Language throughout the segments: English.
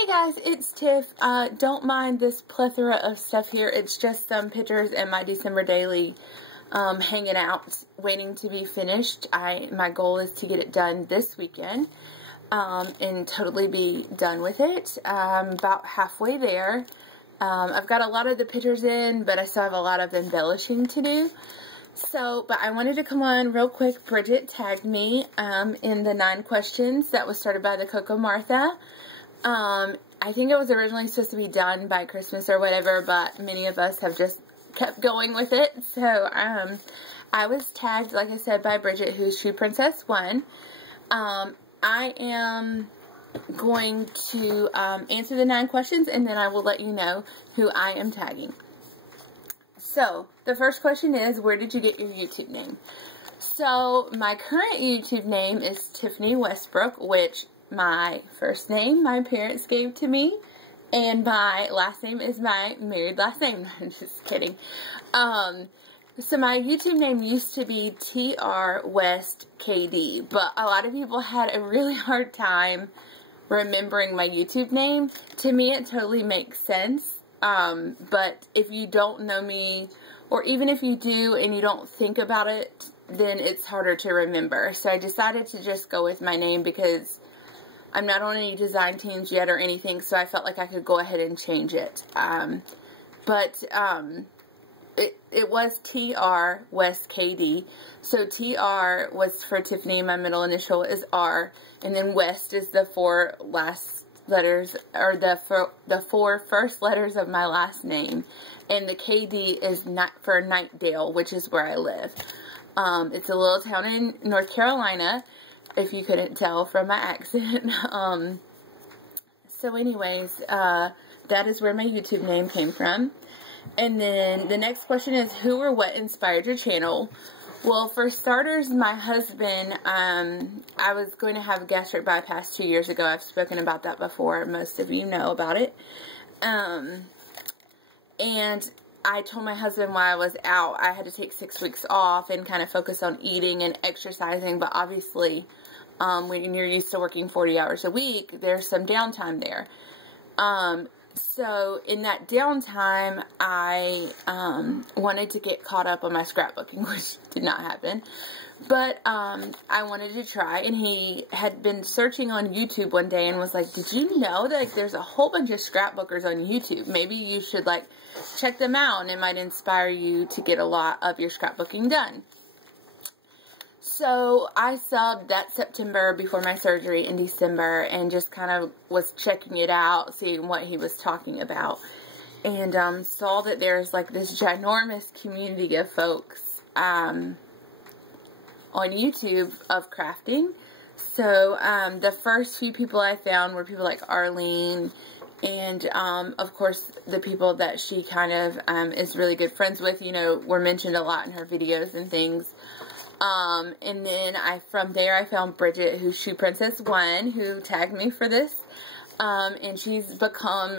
Hey guys, it's Tiff. Don't mind this plethora of stuff here. It's just some pictures and my December daily hanging out, waiting to be finished. My goal is to get it done this weekend and totally be done with it. I'm about halfway there. I've got a lot of the pictures in, but I still have a lot of embellishing to do. But I wanted to come on real quick. Bridget tagged me in the 9 questions that was started by the Coco Martha. I think it was originally supposed to be done by Christmas or whatever, but many of us have just kept going with it. So, I was tagged, like I said, by Bridget, who's Shoe Princess 1. I am going to answer the 9 questions, and then I will let you know who I am tagging. So, the first question is, where did you get your YouTube name? So, my current YouTube name is Tiffany Westbrook, which my first name my parents gave to me, and my last name is my married last name. I'm just kidding. So my YouTube name used to be TR West KD, but a lot of people had a really hard time remembering my YouTube name. To me, it totally makes sense. But if you don't know me, or even if you do and you don't think about it, then it's harder to remember. So I decided to just go with my name because I'm not on any design teams yet or anything, so I felt like I could go ahead and change it. It was TR West KD. So TR was for Tiffany, my middle initial is R, and then West is the 4 last letters, or the 4 first letters of my last name, and the KD is not for Nightdale, which is where I live. It's a little town in North Carolina, if you couldn't tell from my accent. So anyways, that is where my YouTube name came from. And then the next question is, who or what inspired your channel? Well, for starters, my husband, I was going to have a gastric bypass 2 years ago. I've spoken about that before. Most of you know about it. And I told my husband while I was out, I had to take 6 weeks off and kind of focus on eating and exercising. But obviously, when you're used to working 40 hours a week, there's some downtime there. So in that downtime, I wanted to get caught up on my scrapbooking, which did not happen. But I wanted to try, and he had been searching on YouTube one day and was like, did you know that there's a whole bunch of scrapbookers on YouTube? Maybe you should check them out, and it might inspire you to get a lot of your scrapbooking done. So I subbed that September before my surgery in December and just kind of was checking it out, seeing what he was talking about. And saw that there's this ginormous community of folks on YouTube of crafting. So the first few people I found were people like Arlene and of course the people that she kind of is really good friends with, were mentioned a lot in her videos and things. And then from there I found Bridget, who's Shoe Princess 1, who tagged me for this. And she's become,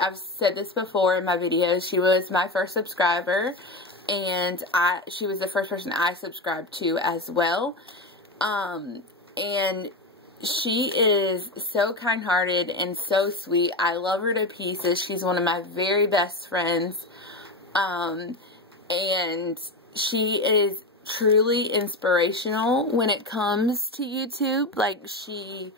I've said this before in my videos, she was my first subscriber, and she was the first person I subscribed to as well. And she is so kind-hearted and so sweet. I love her to pieces. She's one of my very best friends. And she is truly inspirational when it comes to YouTube. She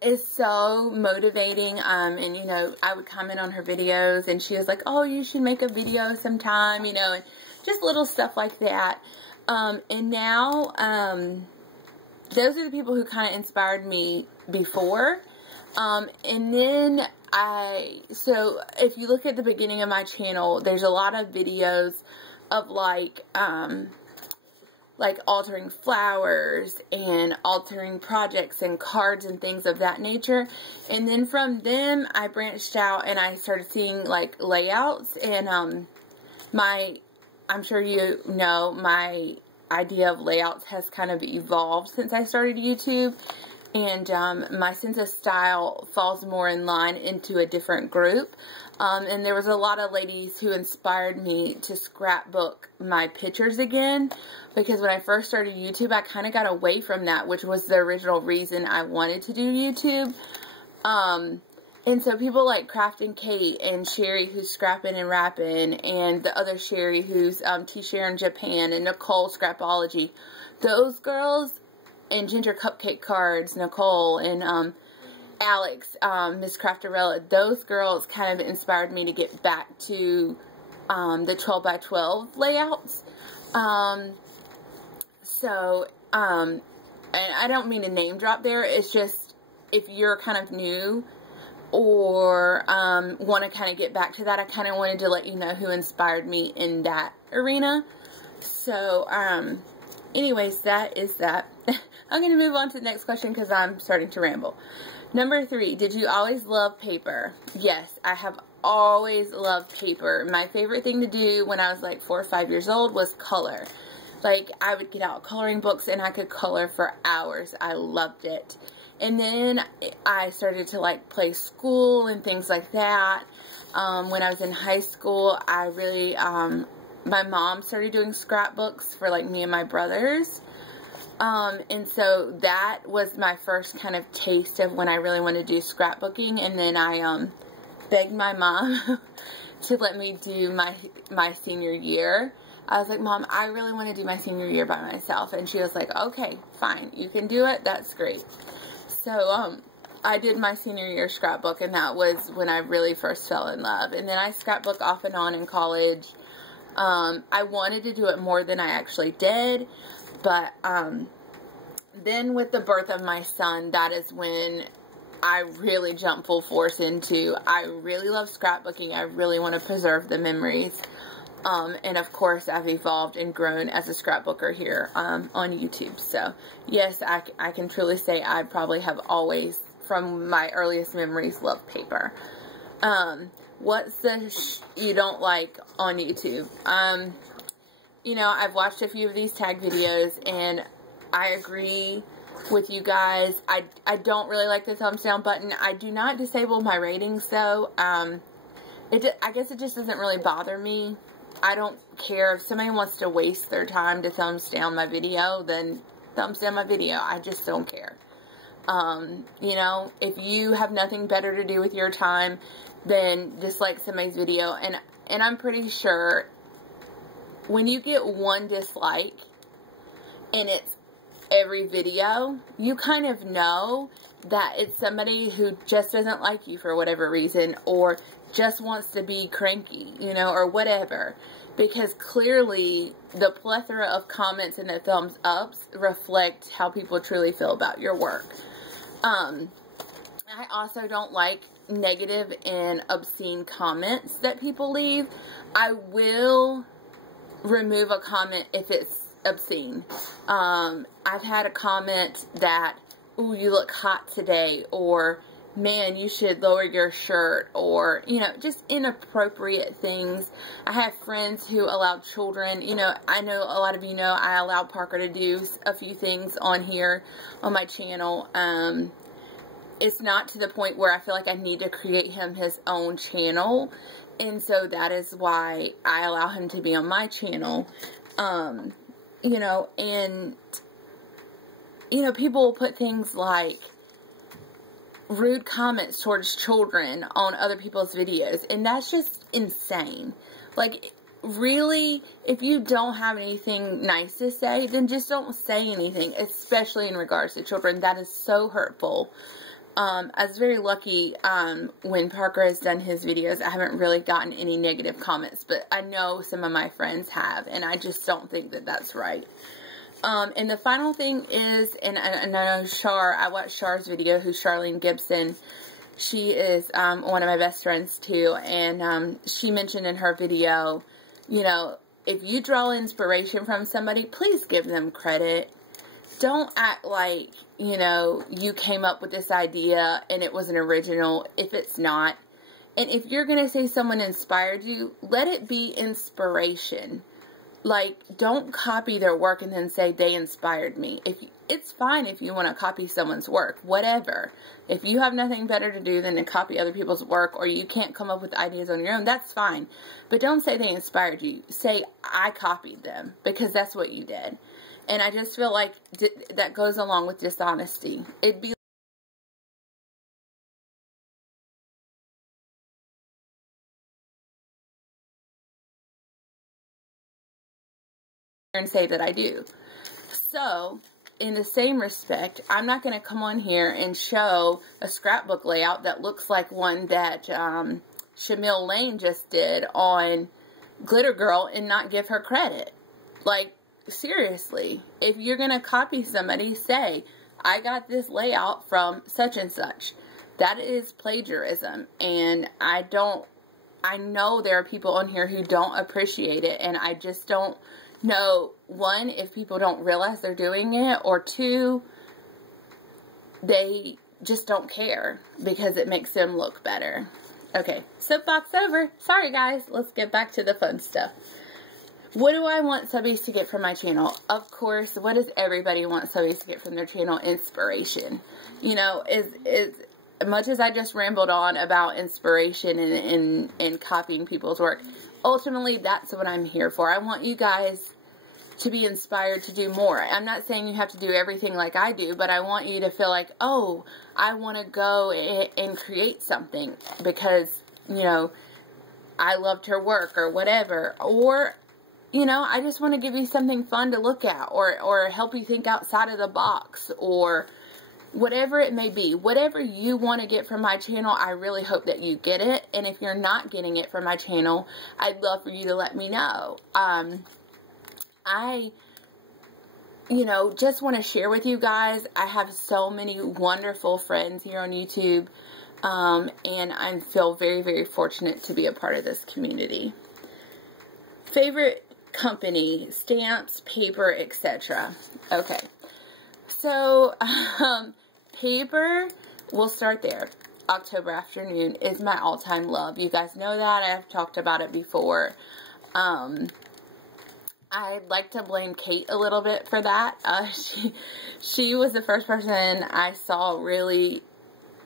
is so motivating, and I would comment on her videos, and she was like, oh, you should make a video sometime, and just little stuff like that. And now, those are the people who kind of inspired me before. And then so if you look at the beginning of my channel, there's a lot of videos of altering flowers and altering projects and cards and things of that nature. And then from them, I branched out and I started seeing layouts, and I'm sure you know, my idea of layouts has kind of evolved since I started YouTube. And my sense of style falls more in line into a different group. And there was a lot of ladies who inspired me to scrapbook my pictures again, because when I first started YouTube, I kind of got away from that, which was the original reason I wanted to do YouTube. And so people like Craftin' Kate and Sherry, who's scrapping and rapping, and the other Sherry, who's T-Share in Japan, and Nicole Scrapology, those girls, and Ginger Cupcake Cards, Nicole, and Alex, Miss Craftarella, those girls kind of inspired me to get back to the 12 by 12 layouts. And I don't mean to name drop there, it's just if you're kind of new or want to kind of get back to that, I kind of wanted to let you know who inspired me in that arena. So, anyways, that is that. I'm going to move on to the next question because I'm starting to ramble. Number 3, did you always love paper? Yes, I have always loved paper. My favorite thing to do when I was like 4 or 5 years old was color. Like, I would get out coloring books and I could color for hours. I loved it. And then I started to like play school and things like that. When I was in high school, I really, my mom started doing scrapbooks for like me and my brothers. And so that was my first kind of taste of when I really wanted to do scrapbooking. And then I, begged my mom to let me do my senior year. I was like, Mom, I really want to do my senior year by myself. And she was like, okay, fine, you can do it. That's great. So, I did my senior year scrapbook, and that was when I really first fell in love. And then I scrapbooked off and on in college. I wanted to do it more than I actually did, but, then with the birth of my son, that is when I really jumped full force into, I really love scrapbooking. I really want to preserve the memories. And of course, I've evolved and grown as a scrapbooker here on YouTube. So, yes, I can truly say I probably have always, from my earliest memories, loved paper. What's the you don't like on YouTube? You know, I've watched a few of these tag videos, and I agree with you guys. I don't really like the thumbs down button. I do not disable my ratings, though. I guess it just doesn't really bother me. I don't care if somebody wants to waste their time to thumbs down my video, then thumbs down my video. I just don't care. You know, if you have nothing better to do with your time, then dislike somebody's video. And I'm pretty sure when you get one dislike and it's every video, you kind of know that it's somebody who just doesn't like you for whatever reason, or just wants to be cranky, you know, or whatever. Because clearly the plethora of comments and the thumbs ups reflect how people truly feel about your work. I also don't like negative and obscene comments that people leave. I will remove a comment if it's obscene. I've had a comment that, ooh, you look hot today, or man, you should lower your shirt, or, you know, just inappropriate things. I have friends who allow children, you know, I know a lot of you know I allow Parker to do a few things on here on my channel. It's not to the point where I feel like I need to create him his own channel, and so that is why I allow him to be on my channel. You know, and, you know, people will put things like rude comments towards children on other people's videos, and that's just insane. Like, really, if you don't have anything nice to say, then just don't say anything, especially in regards to children. That is so hurtful. I was very lucky when Parker has done his videos. I haven't really gotten any negative comments, but I know some of my friends have, and I just don't think that that's right. And the final thing is, and I know Char, I watched Char's video, who's Charlene Gibson. She is one of my best friends too, and she mentioned in her video, you know, if you draw inspiration from somebody, please give them credit. Don't act like, you know, you came up with this idea and it was an original if it's not. And if you're going to say someone inspired you, let it be inspiration. Like, don't copy their work and then say they inspired me. it's fine if you want to copy someone's work, whatever. If you have nothing better to do than to copy other people's work, or you can't come up with ideas on your own, that's fine. But don't say they inspired you. Say, I copied them, because that's what you did. And I just feel like that goes along with dishonesty. It'd be and say that I do. So, in the same respect, I'm not going to come on here and show a scrapbook layout that looks like one that Shamil Lane just did on Glitter Girl and not give her credit. Like, seriously, if you're going to copy somebody, say, I got this layout from such and such. That is plagiarism, and I know there are people on here who don't appreciate it, and I just don't know, one, if people don't realize they're doing it, or two, they just don't care because it makes them look better. Okay, soapbox over. Sorry guys, let's get back to the fun stuff. What do I want subbies to get from my channel? Of course, what does everybody want subbies to get from their channel? Inspiration. You know, as much as I just rambled on about inspiration and copying people's work, ultimately that's what I'm here for. I want you guys to be inspired to do more. I'm not saying you have to do everything like I do, but I want you to feel like, oh, I want to go and create something because, you know, I loved her work or whatever. Or, you know, I just want to give you something fun to look at, or help you think outside of the box, or whatever it may be. Whatever you want to get from my channel, I really hope that you get it. And if you're not getting it from my channel, I'd love for you to let me know. I, you know, just want to share with you guys, I have so many wonderful friends here on YouTube, and I feel very, very fortunate to be a part of this community. Favorite company, stamps, paper, etc. Okay, so, paper, we'll start there. October Afternoon is my all-time love. You guys know that. I've talked about it before. I'd like to blame Kate a little bit for that. She was the first person I saw really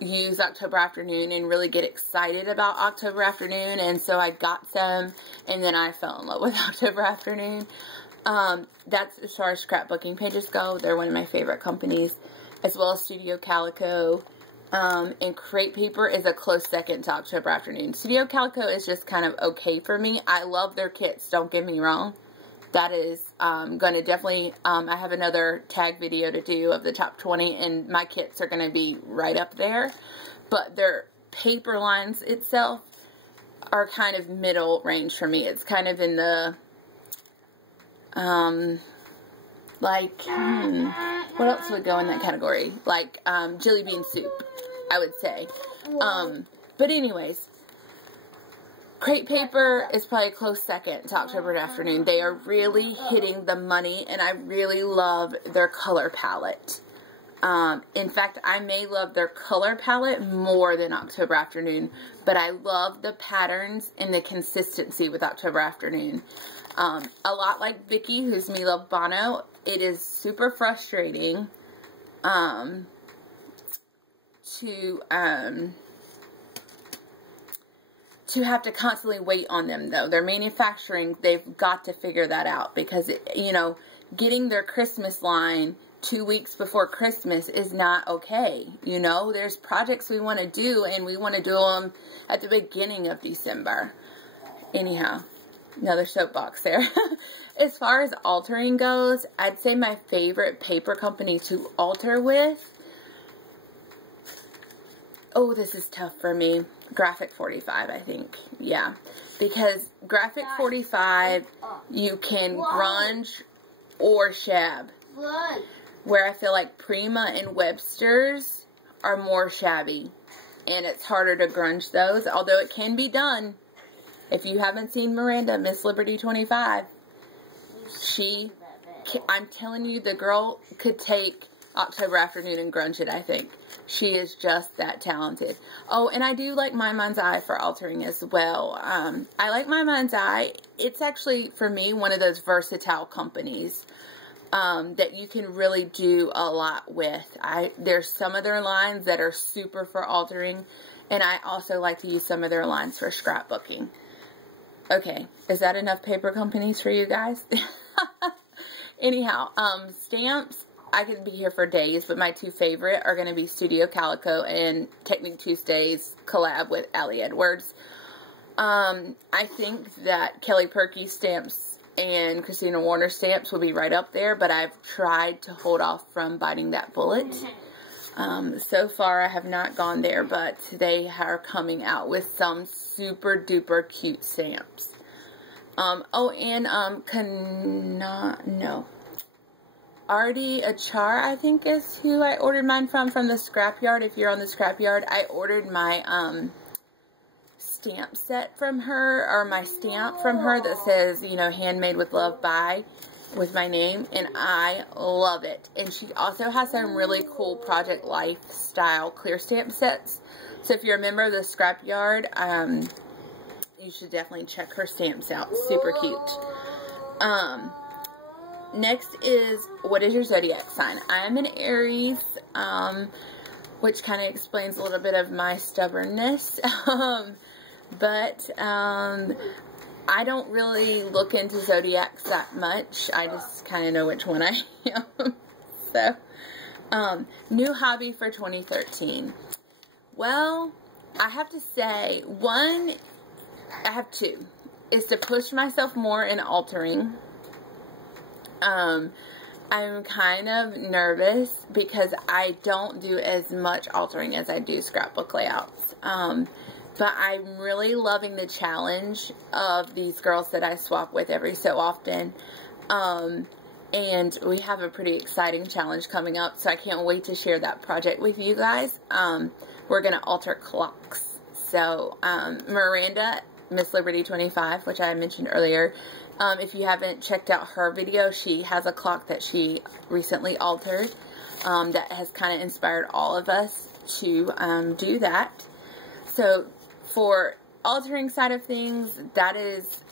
use October Afternoon and really get excited about October Afternoon, and so I got some, and then I fell in love with October Afternoon. That's as far as scrapbooking pages go. They're one of my favorite companies, as well as Studio Calico. And Crate Paper is a close second to October Afternoon. Studio Calico is just kind of okay for me. I love their kits, don't get me wrong. That is going to definitely, I have another tag video to do of the top 20, and my kits are going to be right up there. But their paper lines itself are kind of middle range for me. It's kind of in the, what else would go in that category? Like, jelly bean soup, I would say. But anyways, Crate Paper is probably a close second to October Afternoon. They are really hitting the money, and I really love their color palette. In fact, I may love their color palette more than October Afternoon, but I love the patterns and the consistency with October Afternoon. A lot like Vicky, who's Me Love Bono, it is super frustrating to have to constantly wait on them, though. Their manufacturing, they've got to figure that out, because, you know, getting their Christmas line 2 weeks before Christmas is not okay. You know, there's projects we want to do, and we want to do them at the beginning of December. Anyhow, another soapbox there. As far as altering goes, I'd say my favorite paper company to alter with, oh, this is tough for me. Graphic 45, I think. Yeah. Because Graphic 45, you can grunge or shab. Where I feel like Prima and Webster's are more shabby. And it's harder to grunge those. Although it can be done. If you haven't seen Miranda, Miss Liberty 25, I'm telling you, the girl could take October Afternoon and grunge it, I think. She is just that talented. Oh, and I do like My Mind's Eye for altering as well. I like My Mind's Eye. It's actually, for me, one of those versatile companies. that you can really do a lot with. There's some of their lines that are super for altering, and I also like to use some of their lines for scrapbooking. Okay, is that enough paper companies for you guys? Anyhow, stamps, I could be here for days, but my two favorite are going to be Studio Calico and Technique Tuesday's collab with Allie Edwards. I think that Kelly Perky stamps and Christina Warner stamps will be right up there, but I've tried to hold off from biting that bullet. So far I have not gone there, but they are coming out with some super duper cute stamps. Oh, and, Artie Achar, I think is who I ordered mine from the Scrapyard. If you're on the Scrapyard, I ordered my, stamp set from her, or my stamp from her that says, you know, handmade with love by, with my name, and I love it. And she also has some really cool Project Lifestyle clear stamp sets. So if you're a member of the Scrapyard, you should definitely check her stamps out. Super cute. Next is, what is your zodiac sign? I am an Aries, which kind of explains a little bit of my stubbornness. But I don't really look into zodiacs that much. I just kind of know which one I am. So, new hobby for 2013. Well, I have to say, one, I have two, is to push myself more in altering. I'm kind of nervous because I don't do as much altering as I do scrapbook layouts. But I'm really loving the challenge of these girls that I swap with every so often. And we have a pretty exciting challenge coming up, so I can't wait to share that project with you guys. We're going to alter clocks. So, Miranda, Miss Liberty 25, which I mentioned earlier, if you haven't checked out her video, she has a clock that she recently altered that has kind of inspired all of us to do that. So, for altering side of things, that is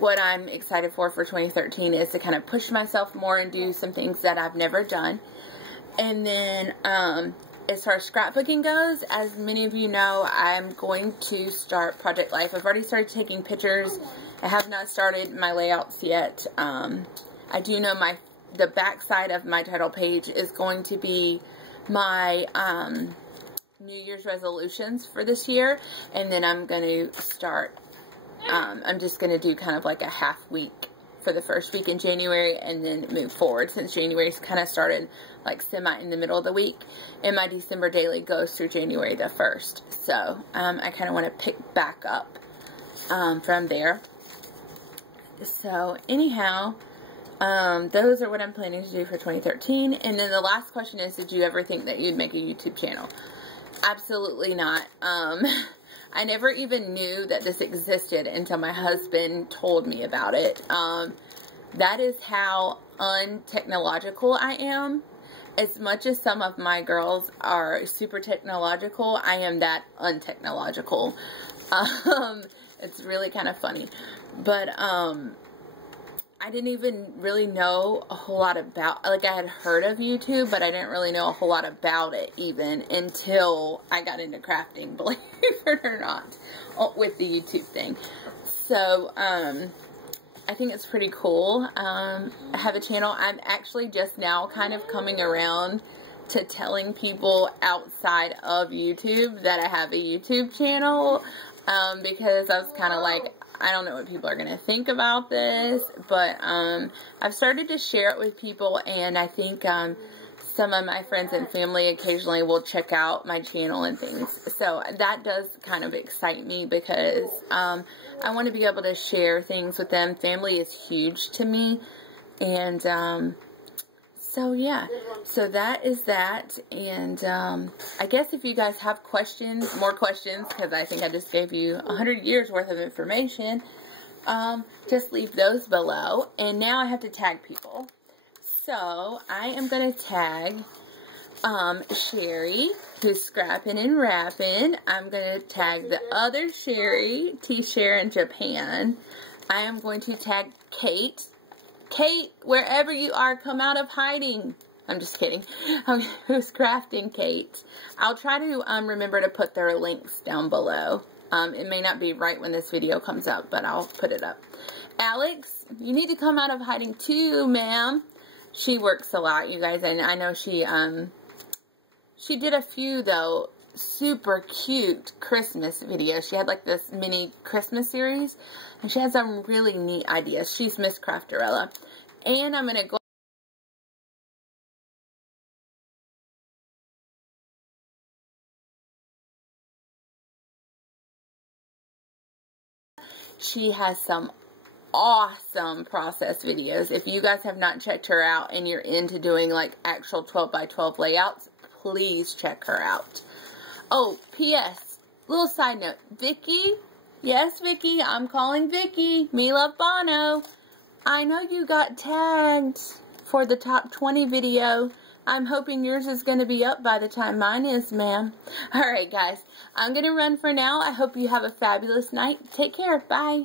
what I'm excited for 2013, is to kind of push myself more and do some things that I've never done. And then, as far as scrapbooking goes, as many of you know, I'm going to start Project Life. I've already started taking pictures. I have not started my layouts yet. I do know the back side of my title page is going to be my, New Year's resolutions for this year, and then I'm going to start, I'm just going to do kind of like a half week for the first week in January, and then move forward, since January's kind of started like semi in the middle of the week, and my December daily goes through January the 1st, so I kind of want to pick back up from there. So anyhow, those are what I'm planning to do for 2013, and then the last question is, did you ever think that you'd make a YouTube channel? Absolutely not. I never even knew that this existed until my husband told me about it. That is how untechnological I am. As much as some of my girls are super technological, I am that untechnological. It's really kind of funny. But, I didn't even really know a whole lot about, like, I had heard of YouTube, but I didn't really know a whole lot about it even until I got into crafting, believe it or not, with the YouTube thing. So, I think it's pretty cool. I have a channel. I'm actually just now kind of coming around to telling people outside of YouTube that I have a YouTube channel, because I was kind of like, I don't know what people are going to think about this, but I've started to share it with people, and I think some of my friends and family occasionally will check out my channel and things. So that does kind of excite me, because I want to be able to share things with them. Family is huge to me, and so yeah, so that is that. And I guess if you guys have questions, more questions, because I think I just gave you 100 years worth of information, just leave those below. And now I have to tag people. So I am going to tag Sherry, who's scrapping and wrapping. I'm going to tag the other Sherry, T-Share in Japan. I am going to tag Kate, Kate, wherever you are, come out of hiding. I'm just kidding. Who's crafting, Kate? I'll try to remember to put their links down below. It may not be right when this video comes out, but I'll put it up. Alex, you need to come out of hiding too, ma'am. She works a lot, you guys, and I know she did a few, though, super cute Christmas videos. She had, like, this mini Christmas series, and she had some really neat ideas. She's Miss Crafterella. And I'm going to go... She has some awesome process videos. If you guys have not checked her out and you're into doing like actual 12 by 12 layouts, please check her out. Oh, P.S. Little side note. Vicky, yes, Vicky, I'm calling Vicky. Me love Bono. I know you got tagged for the top 20 video. I'm hoping yours is going to be up by the time mine is, ma'am. Alright, guys. I'm going to run for now. I hope you have a fabulous night. Take care. Bye.